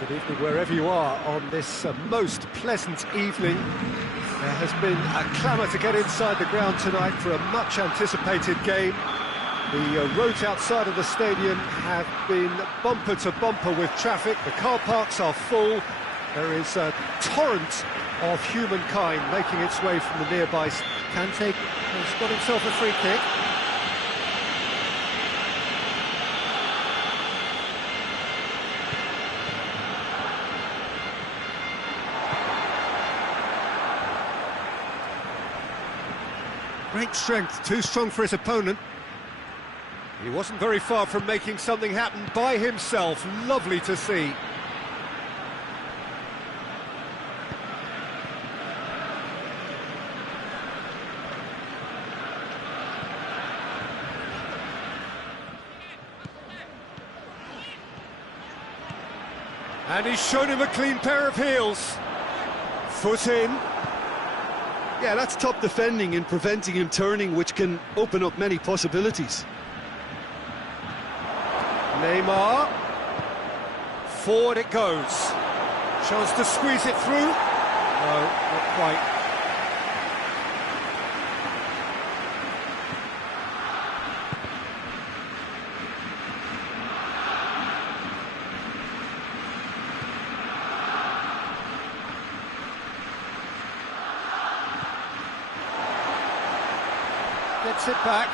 Good evening wherever you are on this most pleasant evening. There has been a clamour to get inside the ground tonight for a much anticipated game. The roads outside of the stadium have been bumper to bumper with traffic. The car parks are full. There is a torrent of humankind making its way from the nearby. Kante has got himself a free kick. Great strength, too strong for his opponent. He wasn't very far from making something happen by himself. Lovely to see. And he's shown him a clean pair of heels. Foot in. Yeah, that's top defending and preventing him turning, which can open up many possibilities. Neymar. Forward it goes. Chance to squeeze it through. No, not quite. Gets it back.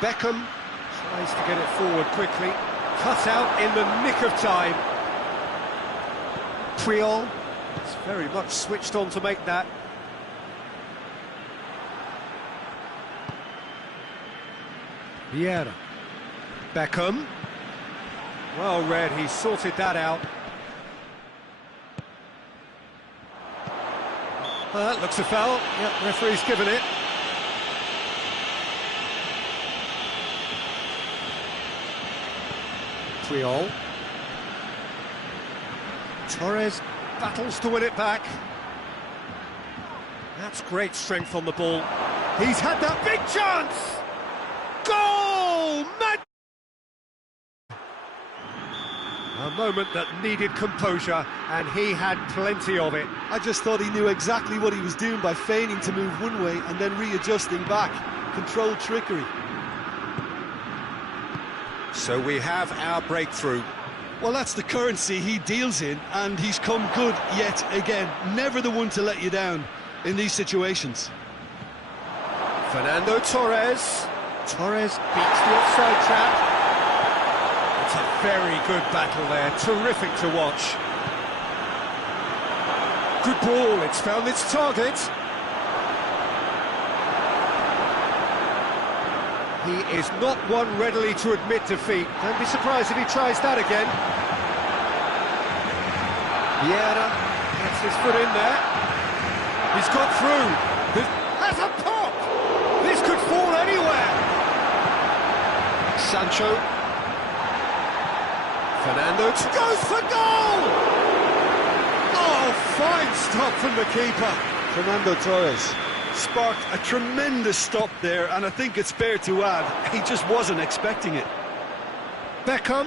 Beckham tries to get it forward quickly. Cut out in the nick of time. Puyol is very much switched on to make that. Vieira. Beckham. Well read, he sorted that out. That looks a foul. Yep, referee's given it. Puyol. Torres battles to win it back. That's great strength on the ball. He's had that big chance! Goal! A moment that needed composure, and he had plenty of it. I just thought he knew exactly what he was doing by feigning to move one way and then readjusting back. Controlled trickery. So we have our breakthrough. Well, that's the currency he deals in, and he's come good yet again. Never the one to let you down in these situations. Fernando Torres. Torres beats the offside trap. It's a very good battle there, terrific to watch. Good ball, it's found its target. He is not one readily to admit defeat. Don't be surprised if he tries that again. Vieira gets his foot in there. He's got through. Has a pop! This could fall anywhere. Sancho. Fernando goes for goal! Oh, fine stop from the keeper. Fernando Torres sparked a tremendous stop there, and I think it's fair to add, he just wasn't expecting it. Beckham.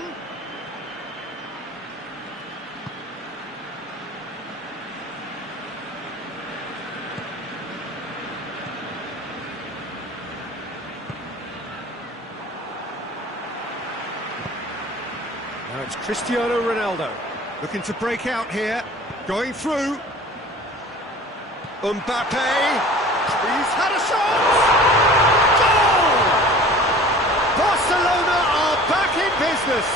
Now it's Cristiano Ronaldo, looking to break out here, going through. Mbappe. He's had a shot! Goal! Barcelona are back in business!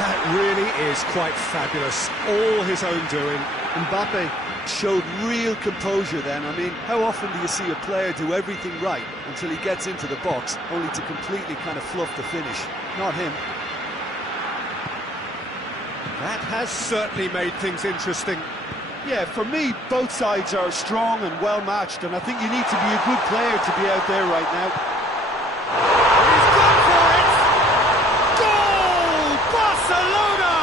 That really is quite fabulous, all his own doing. Mbappe showed real composure then. I mean, how often do you see a player do everything right until he gets into the box, only to completely kind of fluff the finish? Not him. That has certainly made things interesting. Yeah, for me, both sides are strong and well-matched, and I think you need to be a good player to be out there right now. He's gone for it! Goal! Barcelona!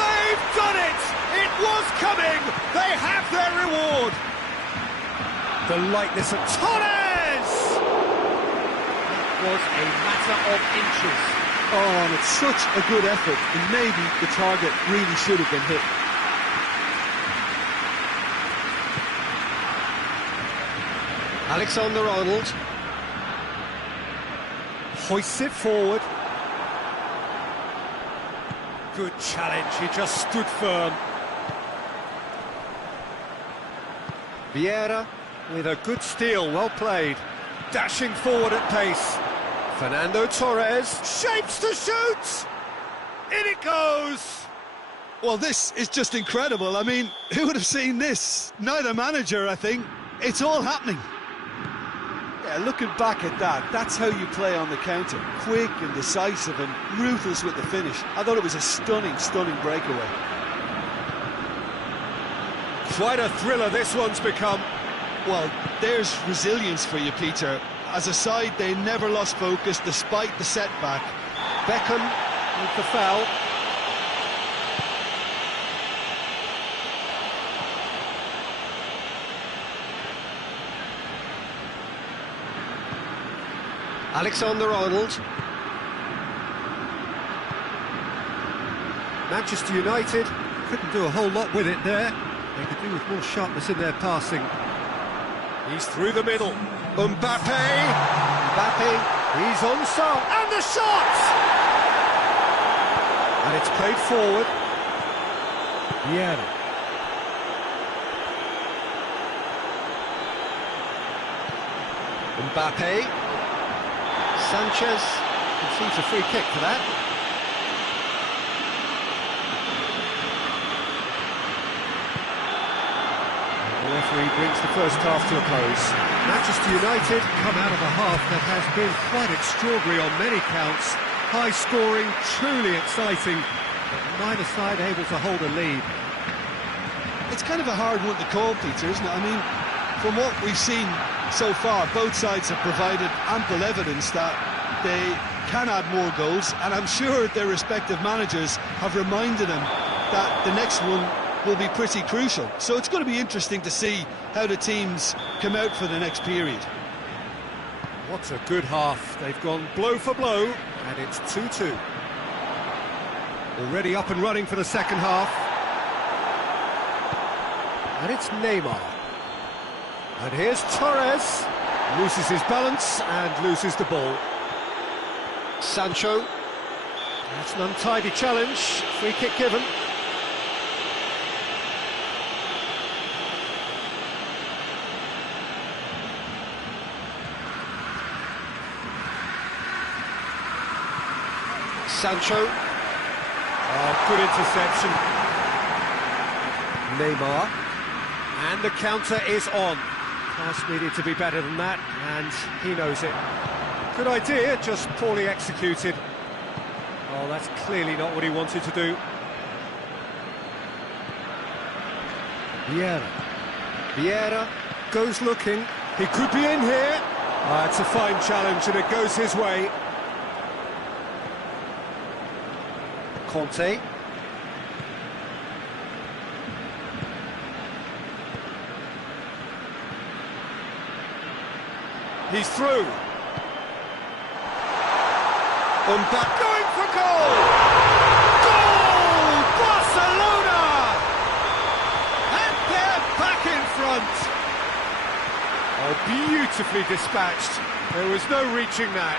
They've done it! It was coming! They have their reward! The lightness of Torres! That was a matter of inches. Oh, and it's such a good effort, and maybe the target really should have been hit. Alexander-Arnold hoists it forward. Good challenge, he just stood firm. Vieira with a good steal, well played. Dashing forward at pace. Fernando Torres shapes to shoot! In it goes! Well, this is just incredible. I mean, who would have seen this? Neither manager, I think. It's all happening. Yeah, looking back at that, that's how you play on the counter. Quick and decisive and ruthless with the finish. I thought it was a stunning, stunning breakaway. Quite a thriller this one's become. Well, there's resilience for you, Peter. As a side, they never lost focus despite the setback. Beckham with the foul. Alexander-Arnold. Manchester United couldn't do a whole lot with it there. They could do with more sharpness in their passing. He's through the middle. Mbappe! Mbappe, he's onside. And the shot! And it's played forward. Vitória. Mbappe. Sanchez conceives a free kick for that. The referee brings the first half to a close. Manchester United come out of a half that has been quite extraordinary on many counts. High scoring, truly exciting, but neither side able to hold a lead. It's kind of a hard one to call, Peter, isn't it? I mean, from what we've seen so far, both sides have provided ample evidence that they can add more goals, and I'm sure their respective managers have reminded them that the next one will be pretty crucial. So it's going to be interesting to see how the teams come out for the next period. What a good half. They've gone blow for blow, and it's 2-2. Already up and running for the second half. And it's Neymar. And here's Torres. Loses his balance and loses the ball. Sancho. That's an untidy challenge. Free kick given. Sancho. Oh, good interception. Neymar. And the counter is on. Pass needed to be better than that, and he knows it. Good idea, just poorly executed. Oh, that's clearly not what he wanted to do. Vitória goes looking. He could be in here. It's a fine challenge, and it goes his way. Conte. He's through. Mbappe going for goal! Goal! Barcelona! And they're back in front. Oh, beautifully dispatched. There was no reaching that.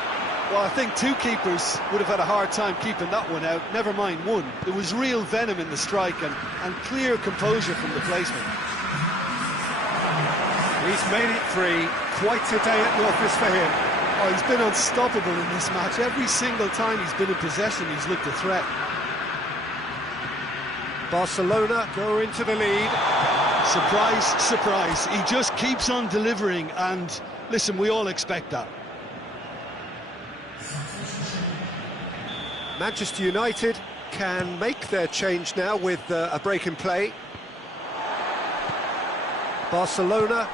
Well, I think two keepers would have had a hard time keeping that one out, never mind one. There was real venom in the strike and clear composure from the placement. He's made it three. Quite a day at the office for him. Oh, he's been unstoppable in this match. Every single time he's been in possession, he's looked a threat. Barcelona go into the lead. Surprise, surprise. He just keeps on delivering, and listen, we all expect that. Manchester United can make their change now with a break in play. Barcelona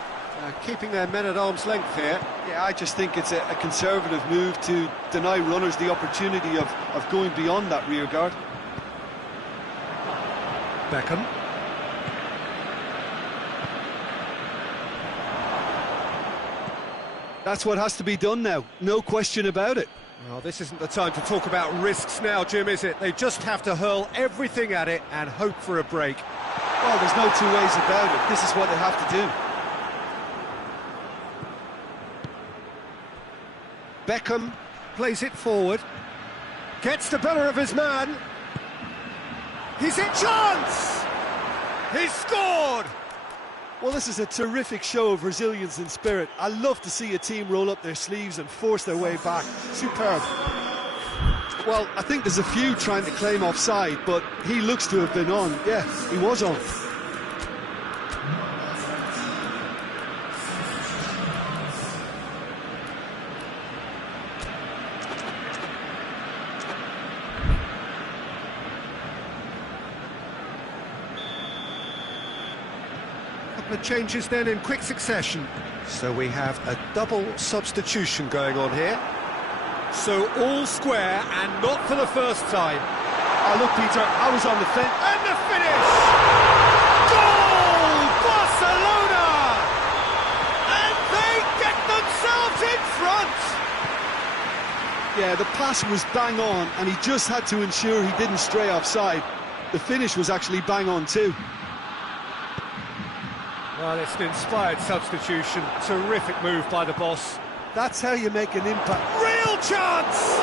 keeping their men at arm's length here. Yeah, I just think it's a conservative move to deny runners the opportunity of going beyond that rear guard. Beckham. That's what has to be done now, no question about it. Well, this isn't the time to talk about risks now, Jim, is it? They just have to hurl everything at it and hope for a break. Well, there's no two ways about it. This is what they have to do. Beckham plays it forward. Gets the better of his man. He's in chance! He's scored! Well, this is a terrific show of resilience and spirit. I love to see a team roll up their sleeves and force their way back. Superb. Well, I think there's a few trying to claim offside, but he looks to have been on. Yeah, he was on. The changes then in quick succession. So we have a double substitution going on here. So all square, and not for the first time. Oh, look, Peter, I was on the fence. And the finish! Goal! Barcelona! And they get themselves in front! Yeah, the pass was bang on, and he just had to ensure he didn't stray offside. The finish was actually bang on too. Well, it's an inspired substitution. Terrific move by the boss. That's how you make an impact. Real chance!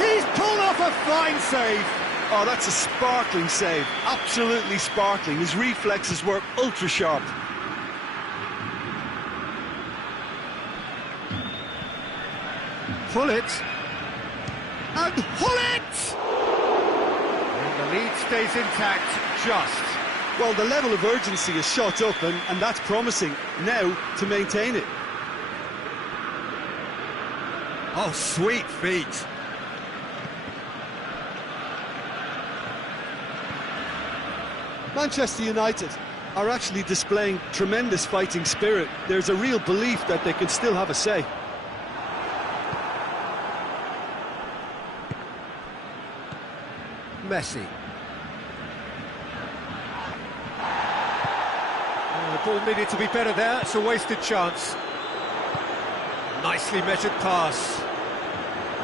He's pulled off a fine save. Oh, that's a sparkling save. Absolutely sparkling. His reflexes were ultra sharp. Pull it. And pull it! And the lead stays intact, just. Well, the level of urgency is shot up, and that's promising. Now, to maintain it. Oh, sweet feet. Manchester United are actually displaying tremendous fighting spirit. There's a real belief that they can still have a say. Messi. The ball needed to be better there. It's a wasted chance. Nicely measured pass.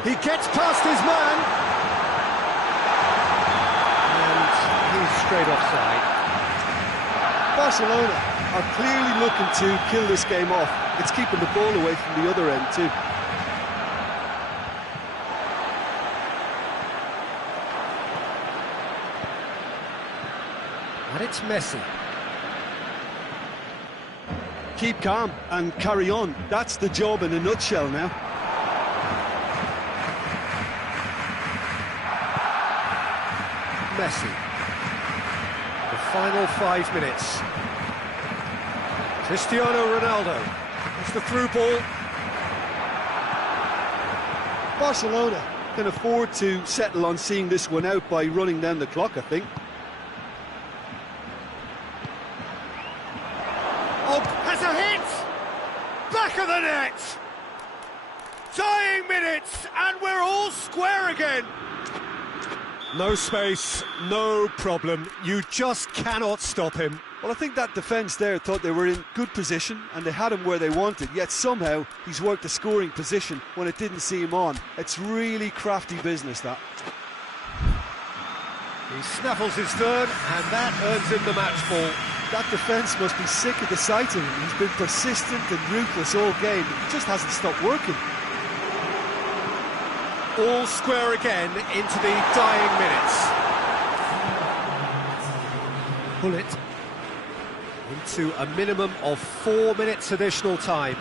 He gets past his man. And he's straight offside. Barcelona are clearly looking to kill this game off. It's keeping the ball away from the other end too. And it's Messi. Keep calm and carry on. That's the job in a nutshell now. Messi. The final 5 minutes. Cristiano Ronaldo. It's the through ball. Barcelona can afford to settle on seeing this one out by running down the clock, I think. Oh, has a hit! Back of the net! Dying minutes, and we're all square again! No space, no problem. You just cannot stop him. Well, I think that defence there thought they were in good position and they had him where they wanted, yet somehow he's worked a scoring position when it didn't see him on. It's really crafty business, that. He snaffles his third, and that earns him the match ball. That defence must be sick of the sight of him. He's been persistent and ruthless all game. He just hasn't stopped working. All square again into the dying minutes. Pull it into a minimum of 4 minutes additional time.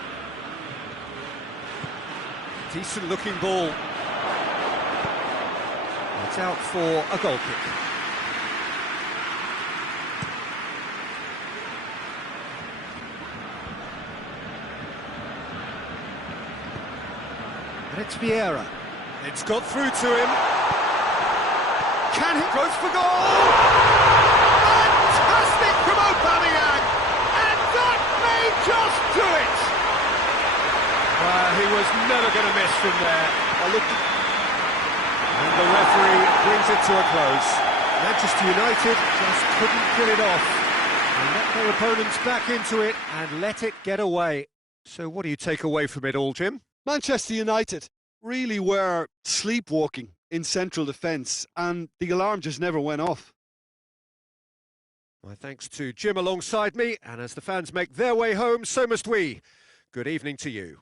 Decent looking ball. It's out for a goal kick. And it's Vieira. It's got through to him. Can he? Goes for goal! Fantastic from Aubameyang! And that may just do it! He was never going to miss from there. And the referee brings it to a close. Manchester United just couldn't get it off. They let their opponents back into it and let it get away. So what do you take away from it all, Jim? Manchester United really were sleepwalking in central defence, and the alarm just never went off. My thanks to Jim alongside me, and as the fans make their way home, so must we. Good evening to you.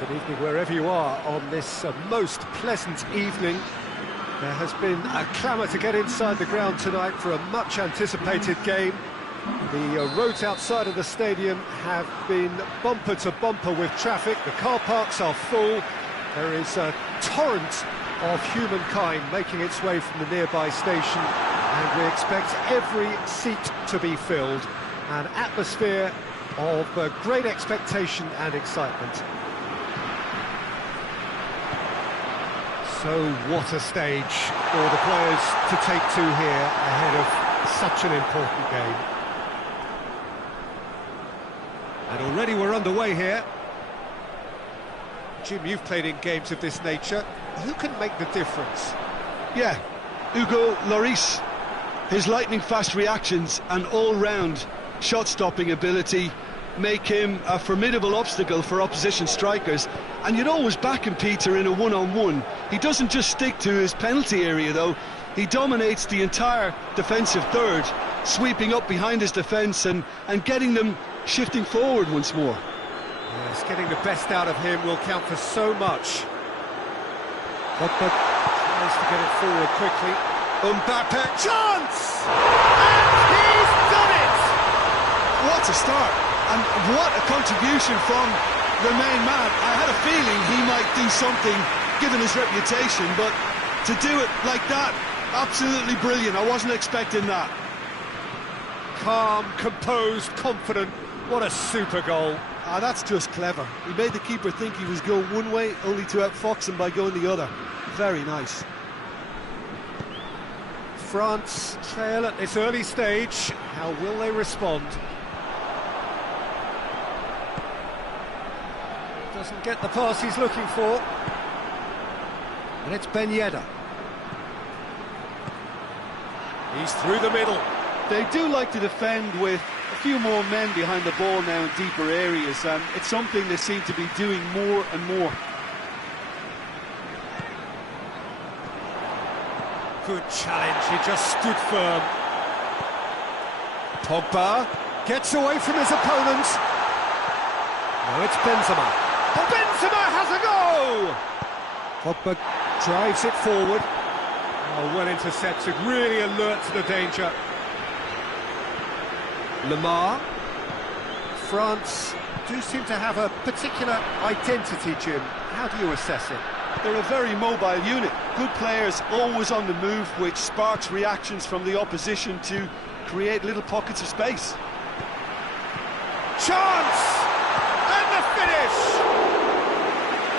Good evening wherever you are on this most pleasant evening. There has been a clamour to get inside the ground tonight for a much anticipated game. The roads outside of the stadium have been bumper to bumper with traffic. The car parks are full. There is a torrent of humankind making its way from the nearby station, and we expect every seat to be filled. An atmosphere of great expectation and excitement. So what a stage for the players to take to here ahead of such an important game. And already we're underway here. Jim, you've played in games of this nature. Who can make the difference? Yeah, Hugo Lloris. His lightning-fast reactions and all-round shot-stopping ability make him a formidable obstacle for opposition strikers. And you'd always back him, Peter, in a one-on-one. He doesn't just stick to his penalty area, though. He dominates the entire defensive third, sweeping up behind his defence and getting them shifting forward once more. Yes, getting the best out of him will count for so much. But tries to get it forward quickly. Mbappe, chance! And he's done it! What a start, and what a contribution from the main man. I had a feeling he might do something, given his reputation, but to do it like that, absolutely brilliant. I wasn't expecting that. Calm, composed, confident. What a super goal. Ah, that's just clever. He made the keeper think he was going one way, only to outfox him by going the other. Very nice. France trail at this early stage. How will they respond? Doesn't get the pass he's looking for. And it's Ben Yedder. He's through the middle. They do like to defend with a few more men behind the ball now in deeper areas, and it's something they seem to be doing more and more. Good challenge, he just stood firm. Pogba gets away from his opponents. Now it's Benzema. Oh, Benzema has a go! Pogba drives it forward. Oh, well intercepted, really alert to the danger. Lemar. France do seem to have a particular identity, Jim. How do you assess it? They're a very mobile unit. Good players, always on the move, which sparks reactions from the opposition to create little pockets of space. Chance! And the finish!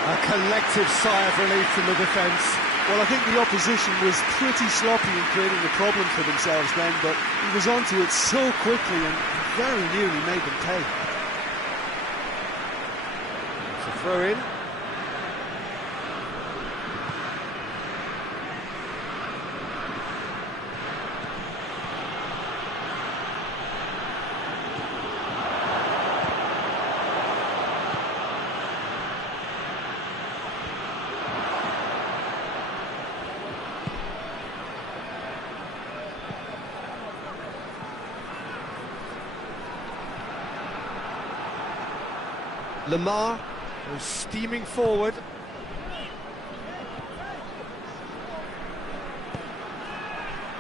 A collective sigh of relief from the defence. Well, I think the opposition was pretty sloppy in creating the problem for themselves then, but he was onto it so quickly and very nearly made them pay. It's a throw in. Lemar goes steaming forward.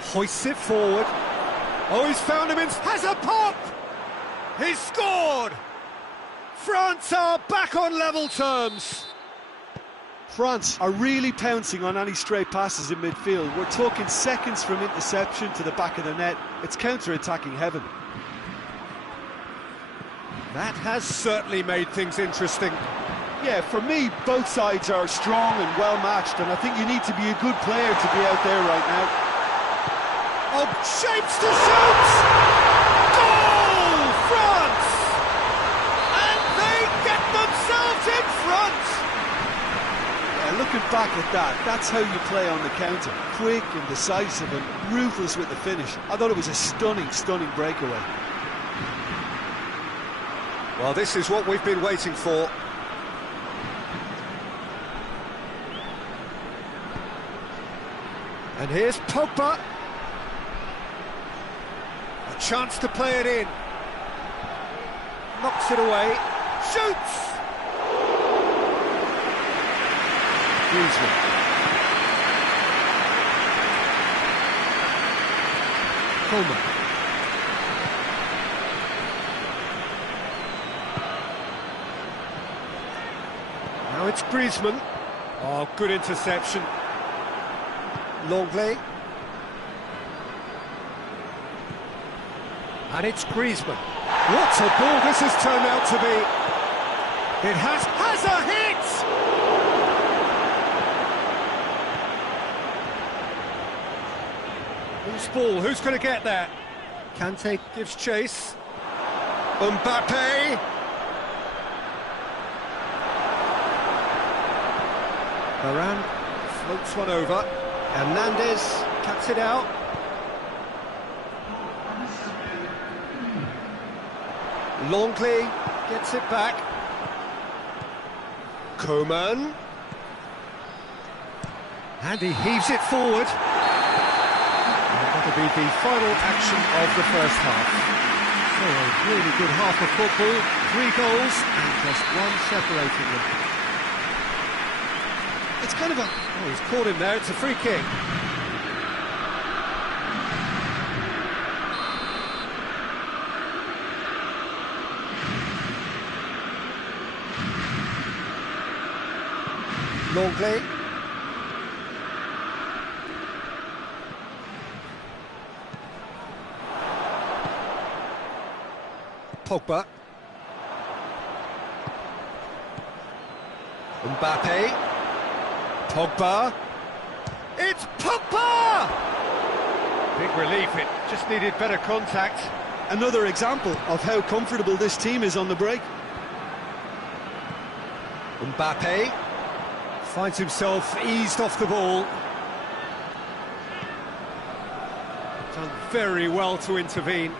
Hoists it forward. Oh, he's found him, has a pop! He's scored! France are back on level terms. France are really pouncing on any stray passes in midfield. We're talking seconds from interception to the back of the net. It's counter-attacking heaven. That has certainly made things interesting. Yeah, for me, both sides are strong and well-matched, and I think you need to be a good player to be out there right now. Oh, shapes to shoot! Goal! France! And they get themselves in front! Yeah, looking back at that, that's how you play on the counter. Quick and decisive and ruthless with the finish. I thought it was a stunning, stunning breakaway. Well, this is what we've been waiting for. And here's Pogba. A chance to play it in. Knocks it away. Shoots! Griezmann. Coleman. Now it's Griezmann. Oh, good interception. Longley. And it's Griezmann. What a ball this has turned out to be. It has a hit! Who's ball? Who's going to get that? Kante gives chase. Mbappe. Varane floats one over. Hernandez cuts it out. Longley gets it back. Coman. And he heaves it forward. And that'll be the final action of the first half. So a really good half of football. 3 goals and just one separating them. It's kind of a... Oh, he's caught him there, it's a free kick. Longley. Pogba. Mbappe. Pogba. It's Pogba! Big relief, it just needed better contact. Another example of how comfortable this team is on the break. Mbappe finds himself eased off the ball. Done very well to intervene.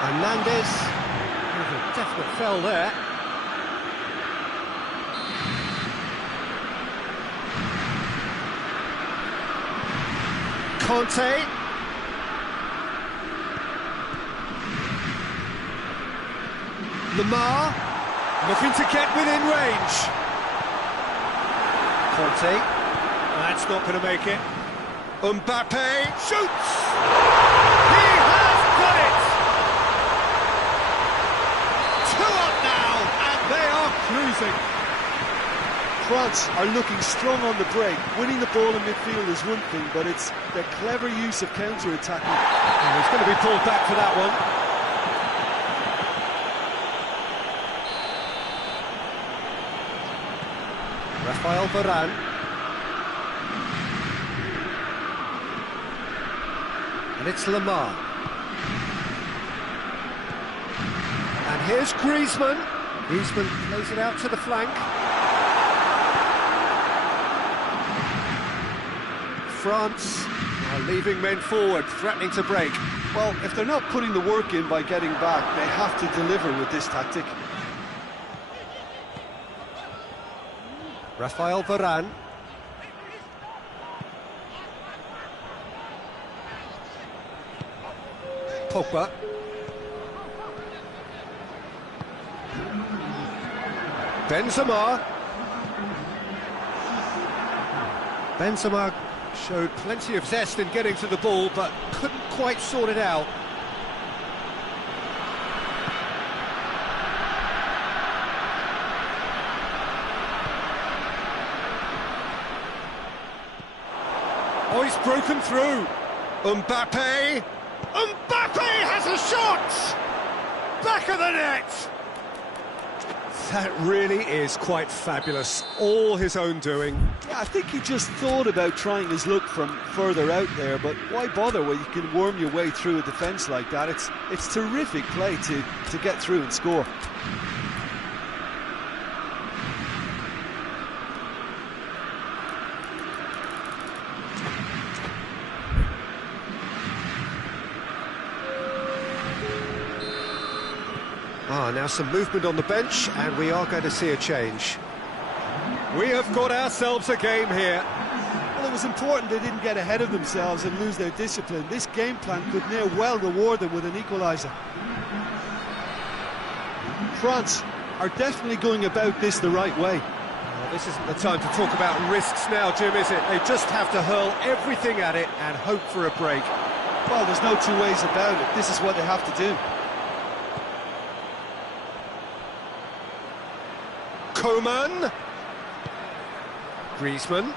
Hernandez, with a definite fell there. Conte. Lamar, looking to get within range. Conte, that's not going to make it. Mbappe shoots! He has got it! 2 up now, and they are cruising. France are looking strong on the break. Winning the ball in midfield is one thing, but it's their clever use of counter-attacking. Oh, he's going to be pulled back for that one. Rafael Varane. And it's Lamar. And here's Griezmann. Griezmann plays it out to the flank. France are leaving men forward, threatening to break. Well, if they're not putting the work in by getting back, they have to deliver with this tactic. Rafael Varane. Pogba. Benzema. Benzema showed plenty of zest in getting to the ball, but couldn't quite sort it out. Oh, he's broken through. Mbappe. Mbappe has a shot! Back of the net! That really is quite fabulous. All his own doing. Yeah, I think he just thought about trying his luck from further out there, but why bother when you can worm your way through a defence like that? It's terrific play to get through and score. Now some movement on the bench, and we are going to see a change. We have got ourselves a game here. Well, it was important they didn't get ahead of themselves and lose their discipline. This game plan could now well reward them with an equaliser. France are definitely going about this the right way. Well, this isn't the time to talk about risks now, Jim, is it? They just have to hurl everything at it and hope for a break. Well, there's no two ways about it. This is what they have to do. Coman. Griezmann.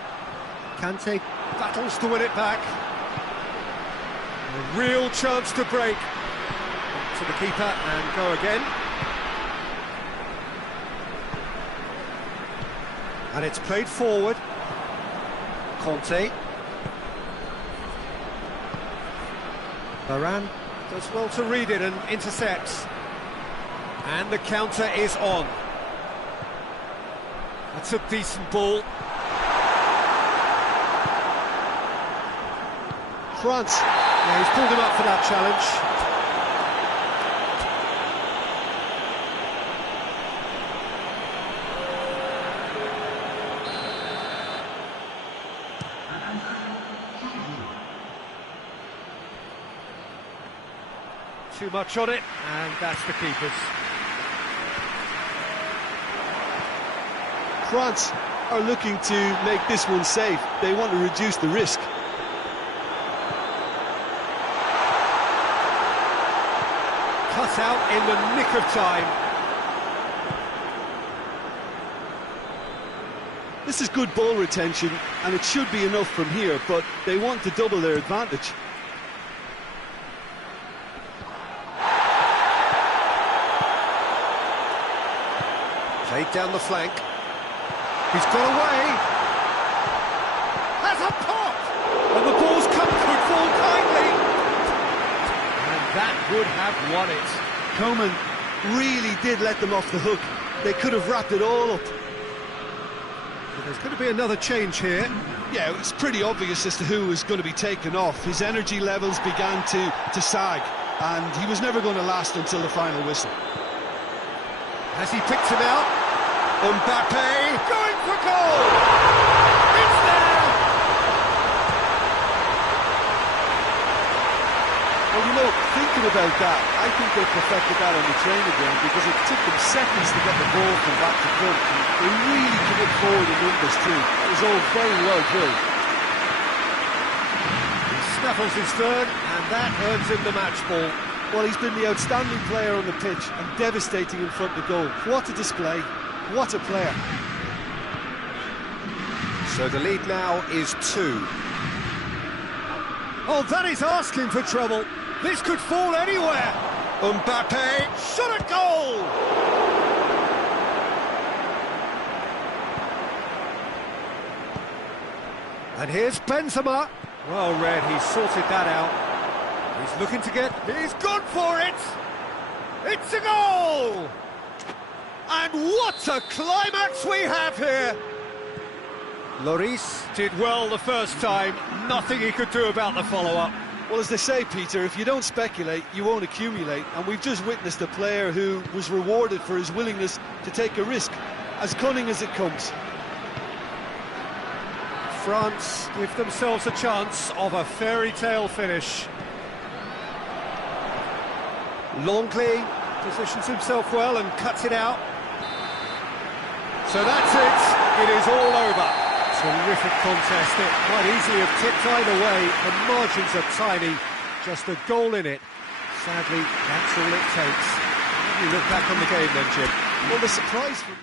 Kante battles to win it back. A real chance to break. To the keeper and go again. And it's played forward. Conte. Varane does well to read it and intercepts. And the counter is on. That's a decent ball. France. Yeah, he's pulled him up for that challenge. Too much on it, and that's the keeper's. France are looking to make this one safe. They want to reduce the risk. Cut out in the nick of time. This is good ball retention, and it should be enough from here, but they want to double their advantage. Played down the flank. He's got away. Has a pop! And the ball's come could fall kindly. And that would have won it. Coman really did let them off the hook. They could have wrapped it all up. Well, there's going to be another change here. Yeah, it was pretty obvious as to who was going to be taken off. His energy levels began to sag, and he was never going to last until the final whistle. Has he picked him out? Mbappe going for goal! It's there! Well, you know, thinking about that, I think they perfected that on the training ground because it took them seconds to get the ball from back to front. They really commit forward in numbers too. It was all very well drilled. He snaffles his third, and that earns him the match ball. Well, he's been the outstanding player on the pitch and devastating in front of goal. What a display. What a player. So the lead now is 2. Oh, that is asking for trouble. This could fall anywhere. Mbappe, shot at goal! And here's Benzema. Well read, he's sorted that out. He's looking to get... He's gone for it! It's a goal! And what a climax we have here! Lloris did well the first time, nothing he could do about the follow-up. Well, as they say, Peter, if you don't speculate, you won't accumulate, and we've just witnessed a player who was rewarded for his willingness to take a risk, as cunning as it comes. France give themselves a chance of a fairy tale finish. Longley positions himself well and cuts it out. So that's it, it is all over. Terrific contest, it might easily have tipped either way, the margins are tiny, just a goal in it. Sadly, that's all it takes. How do you look back on the game then, Jim? Well, the surprise for me...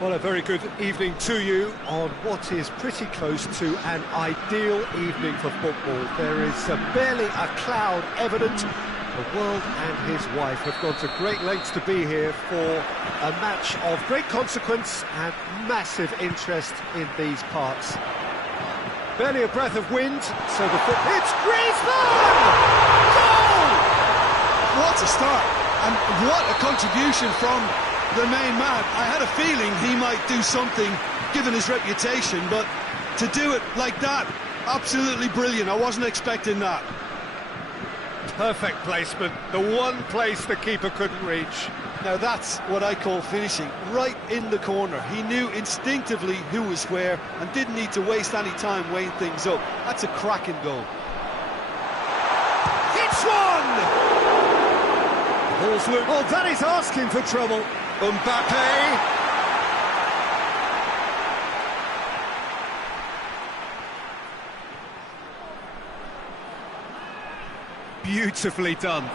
Well, a very good evening to you on what is pretty close to an ideal evening for football. There is barely a cloud evident. The world and his wife have gone to great lengths to be here for a match of great consequence and massive interest in these parts. Barely a breath of wind, so the it's Griezmann! Goal! What a start, and what a contribution from the main man. I had a feeling he might do something, given his reputation, but to do it like that, absolutely brilliant. I wasn't expecting that. Perfect placement, the one place the keeper couldn't reach. Now that's what I call finishing, right in the corner. He knew instinctively who was where and didn't need to waste any time weighing things up. That's a cracking goal. It's one! Ball's loose. Oh, that is asking for trouble. Mbappe. Beautifully done.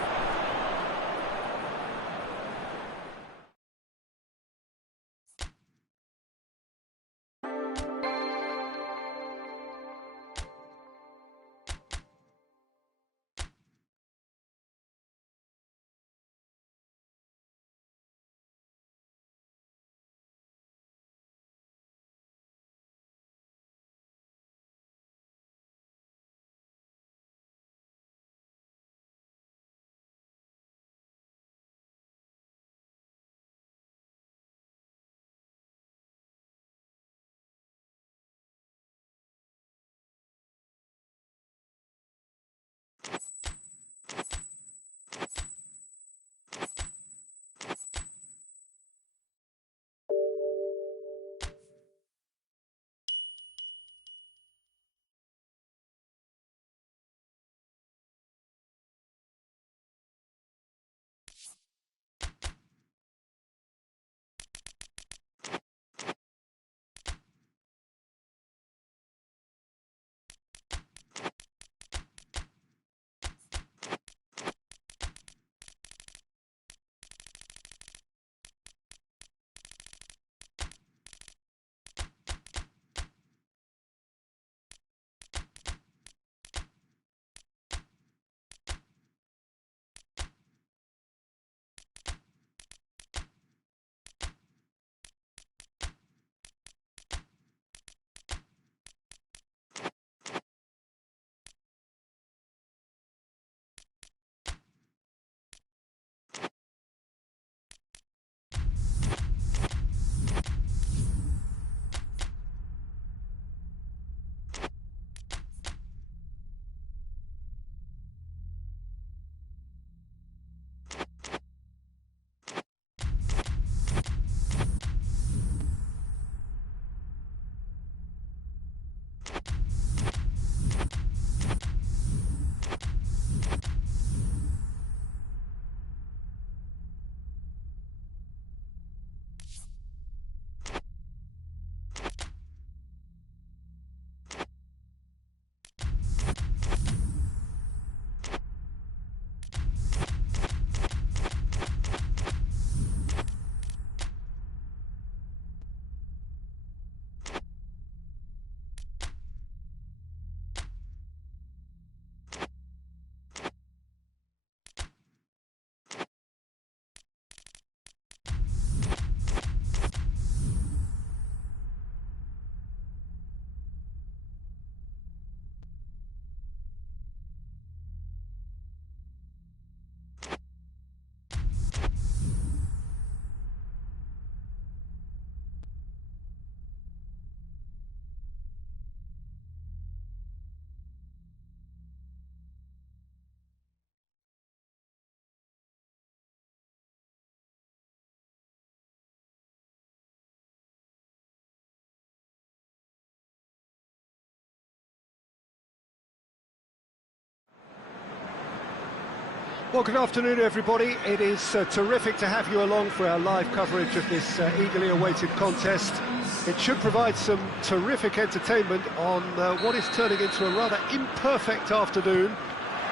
Well, good afternoon, everybody. It is terrific to have you along for our live coverage of this eagerly awaited contest. It should provide some terrific entertainment on what is turning into a rather imperfect afternoon.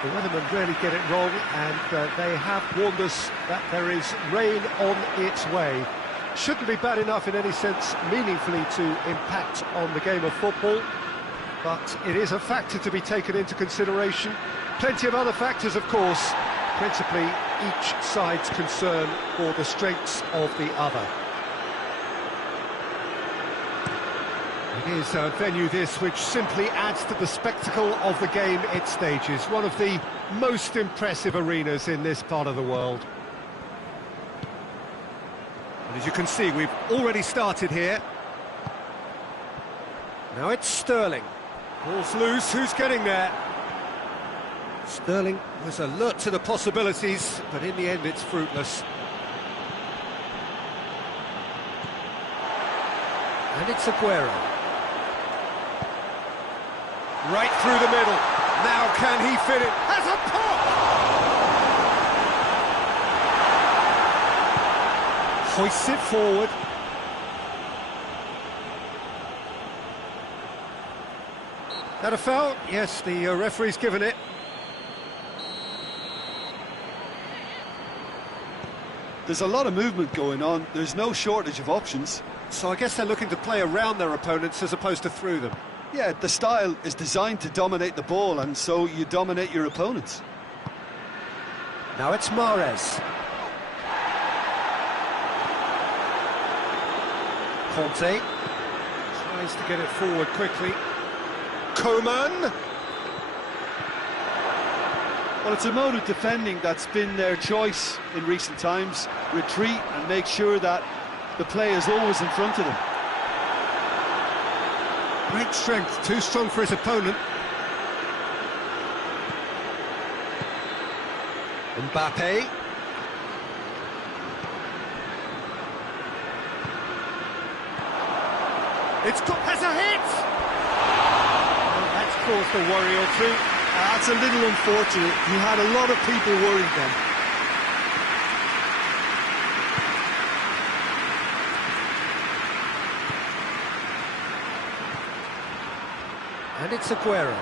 The weathermen rarely get it wrong, and they have warned us that there is rain on its way. Shouldn't be bad enough in any sense meaningfully to impact on the game of football, but it is a factor to be taken into consideration. Plenty of other factors, of course, principally each side's concern for the strengths of the other. It is a venue this which simply adds to the spectacle of the game it stages, one of the most impressive arenas in this part of the world. And as you can see, we've already started here. Now it's Sterling. Ball's loose, who's getting there? Sterling was alert to the possibilities, but in the end it's fruitless. And it's Aguero. Right through the middle. Now can he fit it? Has a pop! Hoists it forward. That a foul? Yes, the referee's given it. There's a lot of movement going on. There's no shortage of options. So I guess they're looking to play around their opponents as opposed to through them. Yeah, the style is designed to dominate the ball, and so you dominate your opponents. Now it's Mahrez. Conte tries to get it forward quickly. Coman. Well, it's a mode of defending that's been their choice in recent times. Retreat and make sure that the play is always in front of them. Great strength, too strong for his opponent. Mbappe. Has a hit! Well, that's caused a worry or two. That's a little unfortunate. He had a lot of people worried then. And it's Aguero.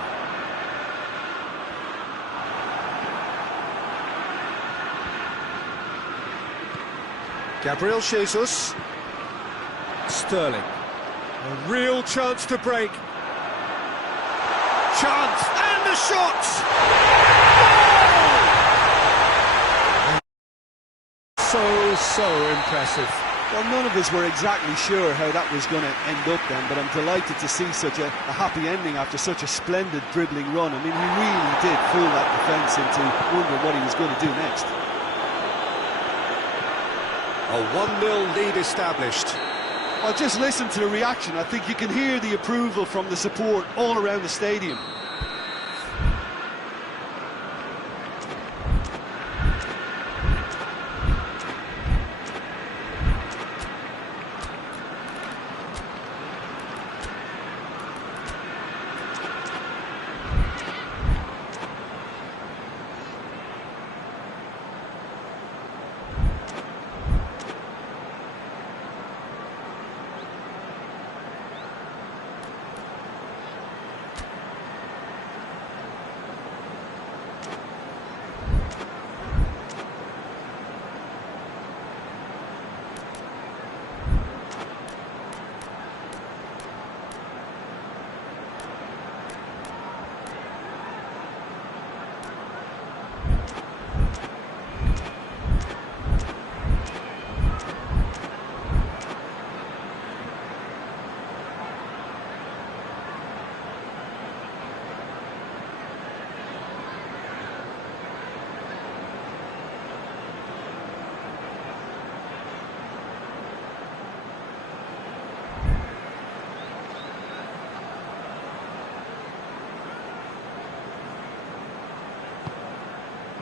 Gabriel Jesus. Sterling. A real chance to break. Chance, and the shot! Goal! So impressive. Well, none of us were exactly sure how that was going to end up then, but I'm delighted to see such a happy ending after such a splendid dribbling run. I mean, he really did fool that defence into wondering what he was going to do next. A 1-0 lead established. Well, just listen to the reaction. I think you can hear the approval from the support all around the stadium.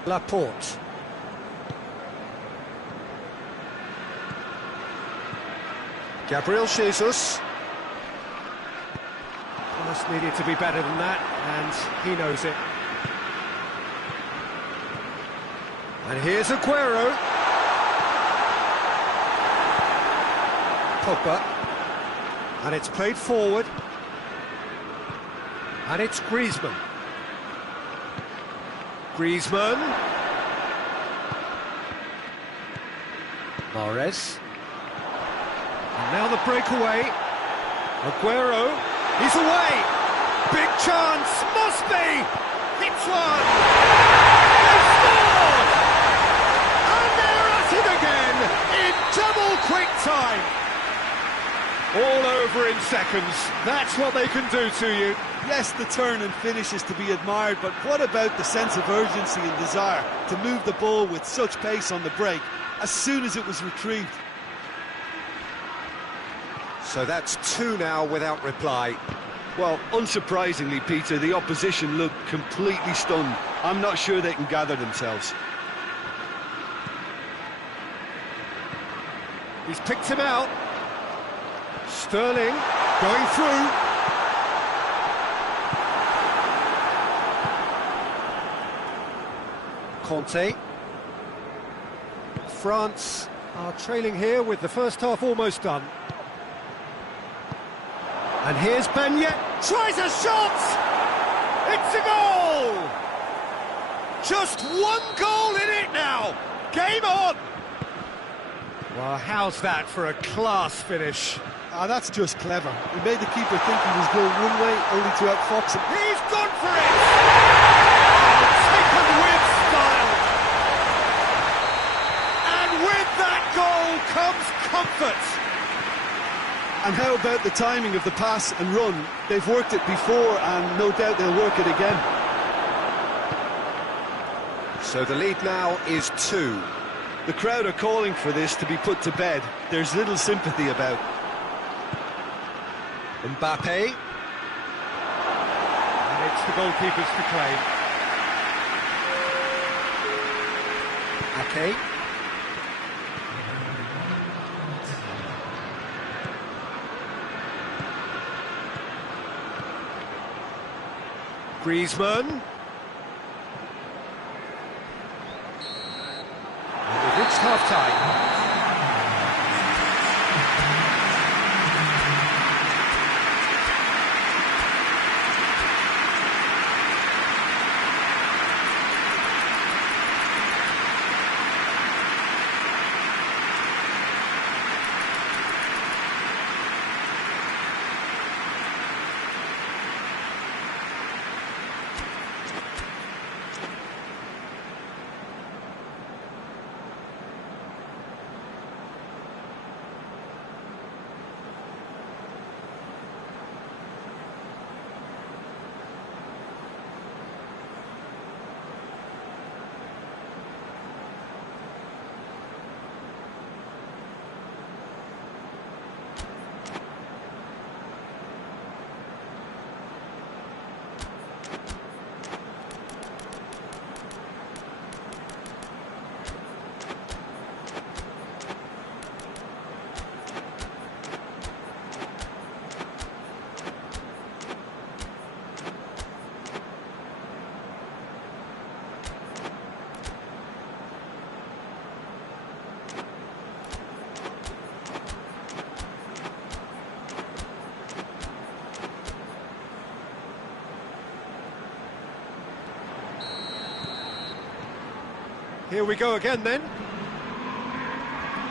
Laporte. Gabriel Jesus. Just needed to be better than that, and he knows it. And here's Aguero. Pogba. And it's played forward. And it's Griezmann. Griezmann. Mahrez. And now the breakaway. Aguero. He's away. Big chance. Must be. Hits one. They scored. And they're at it again in double quick time. All over in seconds. That's what they can do to you. Yes, the turn and finish is to be admired, but what about the sense of urgency and desire to move the ball with such pace on the break as soon as it was retrieved? So that's two now without reply. Well, unsurprisingly, Peter, the opposition looked completely stunned. I'm not sure they can gather themselves. He's picked him out. Sterling going through. Conte. France are trailing here with the first half almost done. And here's Benyet, tries a shot! It's a goal! Just one goal in it now! Game on! Well, how's that for a class finish? That's just clever. He made the keeper think he was going one way, only to outfox him. He's gone for it! Taken with style! And with that goal comes comfort! And how about the timing of the pass and run? They've worked it before and no doubt they'll work it again. So the lead now is 2. The crowd are calling for this to be put to bed. There's little sympathy about. Mbappe. And it's the goalkeepers to claim. Ake. Griezmann. And we've reached half-time. Here we go again then.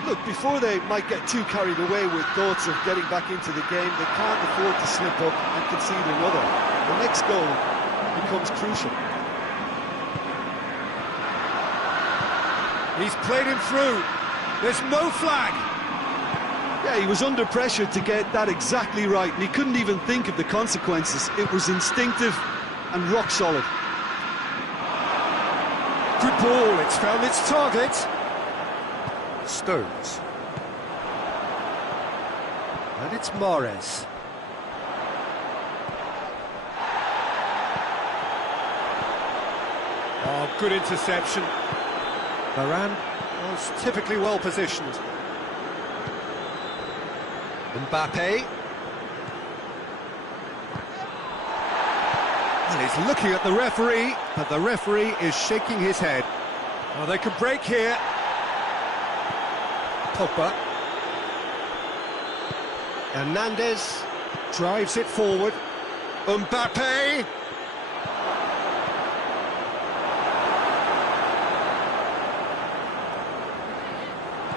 Look, before they might get too carried away with thoughts of getting back into the game, they can't afford to slip up and concede another. The next goal becomes crucial. He's played him through. There's no flag. Yeah, he was under pressure to get that exactly right, and he couldn't even think of the consequences. It was instinctive and rock solid. Good ball, it's found its target. Stones. And it's Mahrez. Oh, good interception. Varane was typically well positioned. Mbappe. And he's looking at the referee, but the referee is shaking his head. Well, they can break here. Pogba. Hernandez drives it forward. Mbappe.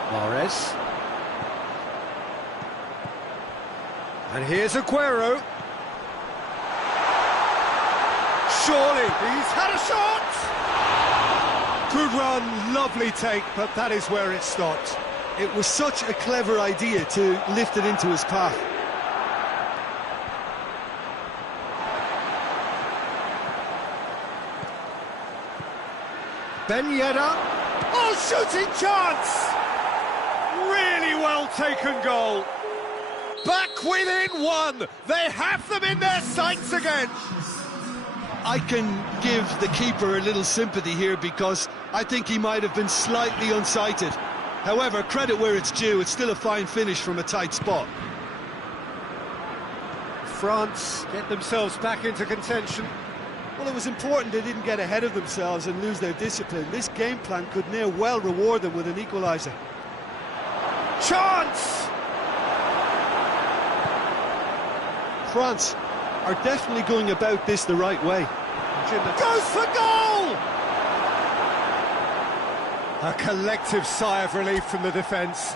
Mahrez. And here's Aguero. Surely, he's had a shot! Good run, lovely take, but that is where it stopped. It was such a clever idea to lift it into his path. Ben Yedder. Oh, shooting chance! Really well taken goal. Back within one. They have them in their sights again. I can give the keeper a little sympathy here because I think he might have been slightly unsighted. However, credit where it's due, it's still a fine finish from a tight spot. France get themselves back into contention. Well, it was important they didn't get ahead of themselves and lose their discipline. This game plan could near well reward them with an equaliser. Chance! France are definitely going about this the right way. Goes for goal! A collective sigh of relief from the defence.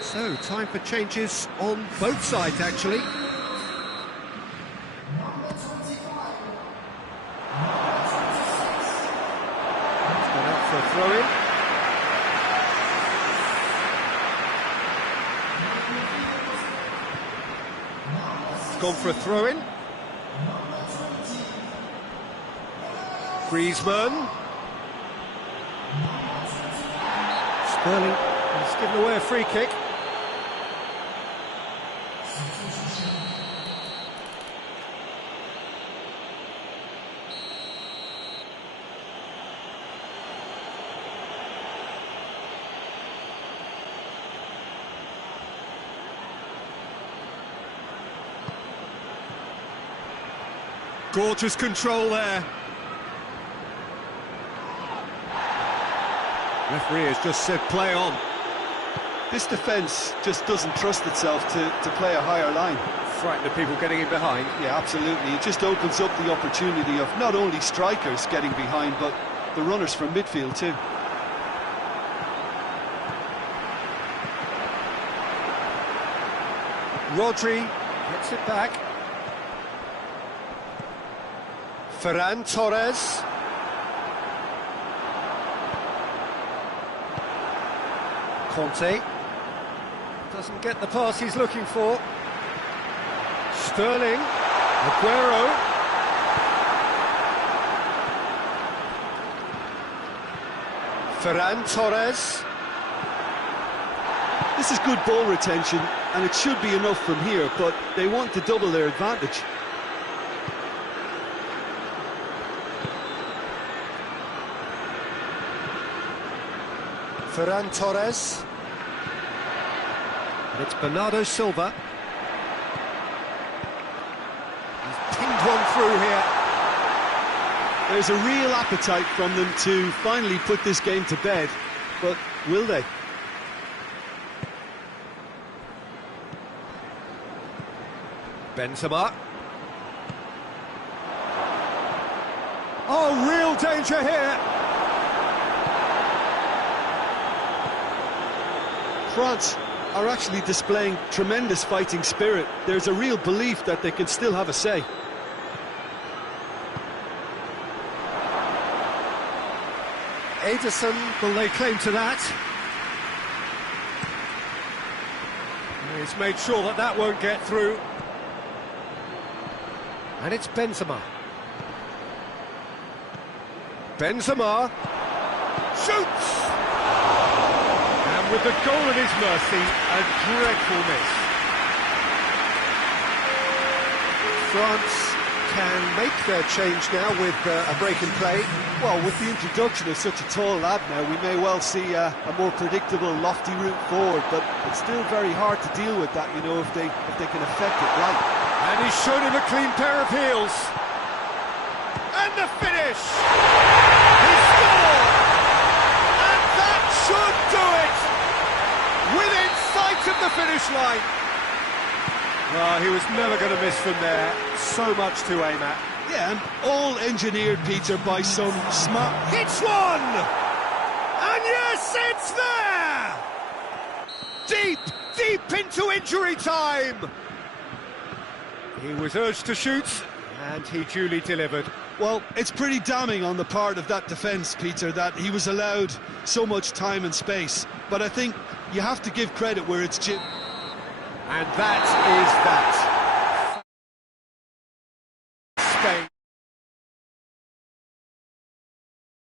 So, time for changes on both sides, actually. It's gone out for a throw-in. It's gone for a throw-in. Griezmann. Sterling has given away a free kick. Gorgeous control there. Referee has just said play on. This defence just doesn't trust itself to play a higher line. Frighten the people getting in behind. Yeah, absolutely. It just opens up the opportunity of not only strikers getting behind, but the runners from midfield too. Rodri gets it back. Ferran Torres. Conte doesn't get the pass he's looking for. Sterling. Aguero. Ferran Torres. This is good ball retention, and it should be enough from here, but they want to double their advantage. Ferran Torres. And it's Bernardo Silva. He's pinged one through here. There's a real appetite from them to finally put this game to bed, but will they? Benzema. Oh, real danger here. France are actually displaying tremendous fighting spirit. There's a real belief that they can still have a say. Ederson will lay claim to that. He's made sure that that won't get through. And it's Benzema. Benzema shoots! And with the goal at his mercy, a dreadful miss. France can make their change now with a break in play. Well, with the introduction of such a tall lad now, we may well see a more predictable, lofty route forward, but it's still very hard to deal with that, you know, if they can affect it right. And he's shown him a clean pair of heels. And the finish! He scored! And that should do it! Within sight of the finish line. Well, he was never going to miss from there. So much to aim at. Yeah, and all engineered, Peter, by some smart... Hits one! And yes, it's there! Deep, deep into injury time! He was urged to shoot, and he duly delivered. Well, it's pretty damning on the part of that defence, Peter, that he was allowed so much time and space. But I think you have to give credit where it's due. And that is that.